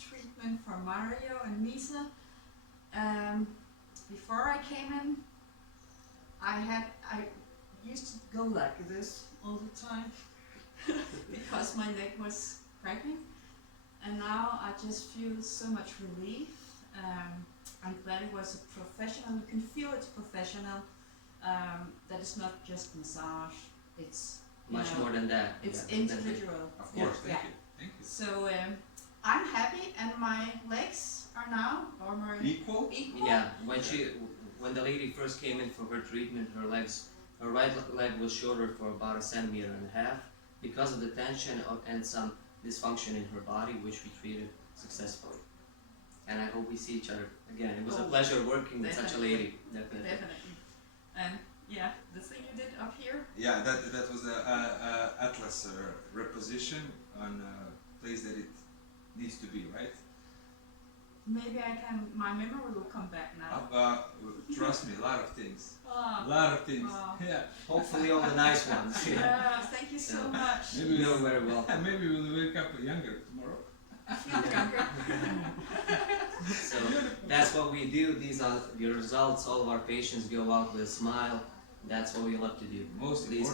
treatment for Mario and Mišo. Before I came in, I used to go like this all the time because my leg was cracking, and now I just feel so much relief. I'm glad it was a professional. You can feel it's professional. That it's not just massage. It's much more than that. It's individual. Of course, thank you. So I'm happy, and my legs are now more equal. Yeah, when the lady first came in for her treatment, her right leg was shorter for about 1.5 centimeters because of the tension and some dysfunction in her body, which we treated successfully. And I hope we see each other again. It was a pleasure working with such a lady. Definitely. And yeah, the thing you did up here. Yeah, that was the atlas reposition on a place that it needs to be, right? Maybe my memory will come back now. Trust me, a lot of things. Oh. A lot of things. Yeah. Hopefully all the nice ones. Yeah, thank you so much. Maybe you know very well. Maybe we'll wake up younger tomorrow. So that's what we do. These are the results. All of our patients go out with a smile. That's what we love to do. Most important.